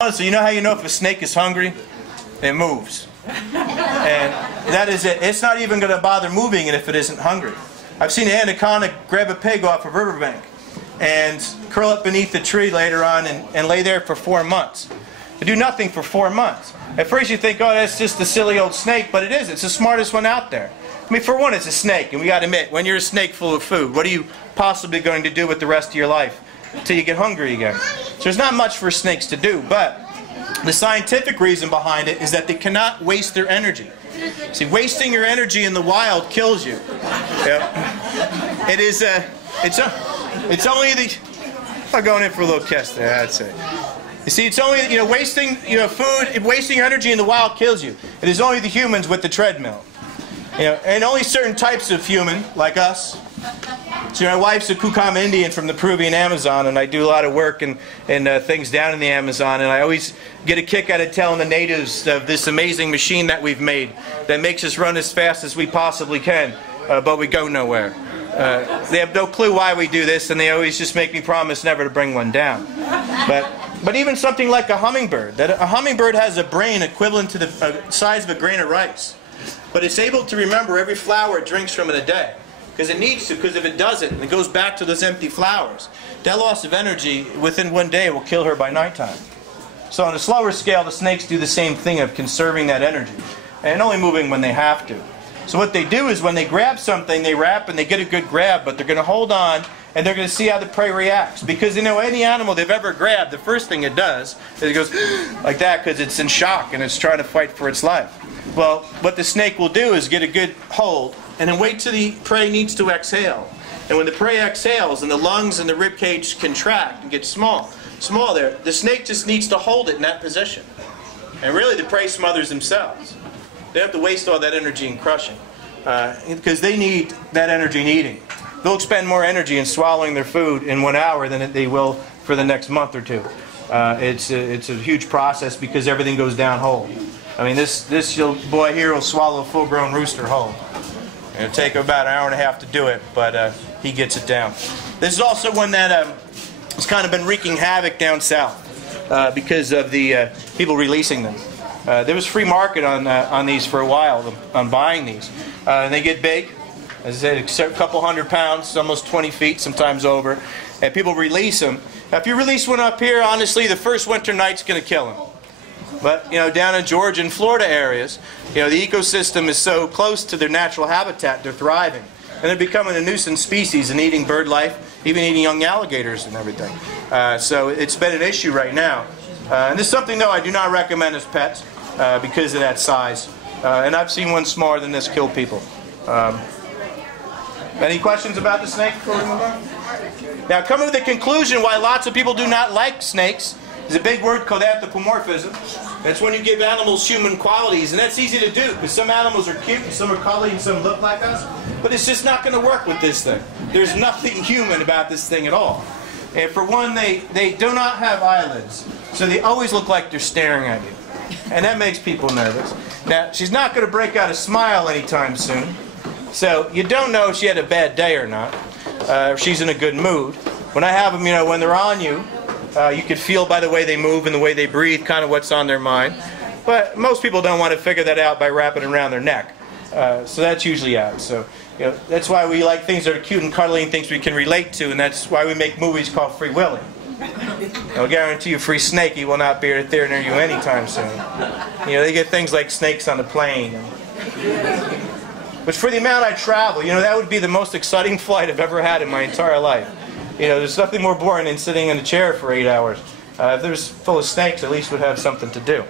So you know how you know if a snake is hungry? It moves. And that is it. It's not even going to bother moving if it isn't hungry. I've seen an anaconda grab a pig off a riverbank and curl up beneath the tree later on and lay there for 4 months. They do nothing for 4 months. At first you think, oh, that's just a silly old snake, but it is. It's the smartest one out there. I mean, for one, it's a snake, and we got to admit, when you're a snake full of food, what are you possibly going to do with the rest of your life until you get hungry again? So there's not much for snakes to do, but the scientific reason behind it is that they cannot waste their energy. See, wasting your energy in the wild kills you. Yeah. It is it's only the, I'm going in for a little kiss there, that's it. You see, it's only, wasting food, wasting your energy in the wild kills you. It is only the humans with the treadmill. And only certain types of human, like us. So my wife's a Kukama Indian from the Peruvian Amazon, and I do a lot of work and things down in the Amazon, and I always get a kick out of telling the natives of this amazing machine that we've made that makes us run as fast as we possibly can, but we go nowhere. They have no clue why we do this, and they always just make me promise never to bring one down. But even something like a hummingbird. A hummingbird has a brain equivalent to the size of a grain of rice. But it's able to remember every flower it drinks from in a day. Because it needs to, because if it doesn't, and it goes back to those empty flowers, that loss of energy within 1 day will kill her by nighttime. So on a slower scale, the snakes do the same thing of conserving that energy. And only moving when they have to. So what they do is when they grab something, they wrap and they get a good grab, but they're going to hold on and they're going to see how the prey reacts. Because any animal they've ever grabbed, the first thing it does is it goes like that because it's in shock and it's trying to fight for its life. Well, what the snake will do is get a good hold and then wait till the prey needs to exhale. And when the prey exhales and the lungs and the rib cage contract and get small there, the snake just needs to hold it in that position. And really the prey smothers themselves. They don't have to waste all that energy in crushing because they need that energy in eating. They'll expend more energy in swallowing their food in 1 hour than they will for the next month or two. It's a huge process because everything goes down whole. I mean, this little boy here will swallow a full-grown rooster whole. It'll take about an hour and a half to do it, but he gets it down. This is also one that has kind of been wreaking havoc down south because of the people releasing them. There was free market on these for a while, on buying these. And they get big. As I said, a couple 100 pounds, almost 20 feet, sometimes over. And people release them. Now, if you release one up here, honestly, the first winter night's going to kill them. But, down in Georgia and Florida areas, the ecosystem is so close to their natural habitat, they're thriving. And they're becoming a nuisance species and eating bird life, even eating young alligators and everything. So it's been an issue right now. And this is something, though, I do not recommend as pets because of that size. And I've seen one smaller than this kill people. Any questions about the snake before we move on? Now, coming to the conclusion why lots of people do not like snakes is a big word called anthropomorphism. That's when you give animals human qualities, and that's easy to do because some animals are cute and some are cuddly and some look like us, but it's just not going to work with this thing. There's nothing human about this thing at all. And for one, they do not have eyelids, so they always look like they're staring at you, and that makes people nervous. Now, she's not going to break out a smile anytime soon, so you don't know if she had a bad day or not, if she's in a good mood. When I have them, when they're on you, you can feel by the way they move and the way they breathe kind of what's on their mind. But most people don't want to figure that out by wrapping it around their neck. So that's usually out. So that's why we like things that are cute and cuddly and things we can relate to, and that's why we make movies called Free Willy. I'll guarantee you Free Snakey will not be there near you anytime soon. They get things like snakes on a plane. But for the amount I travel, that would be the most exciting flight I've ever had in my entire life. There's nothing more boring than sitting in a chair for 8 hours. If there's full of snakes, at least we'd have something to do.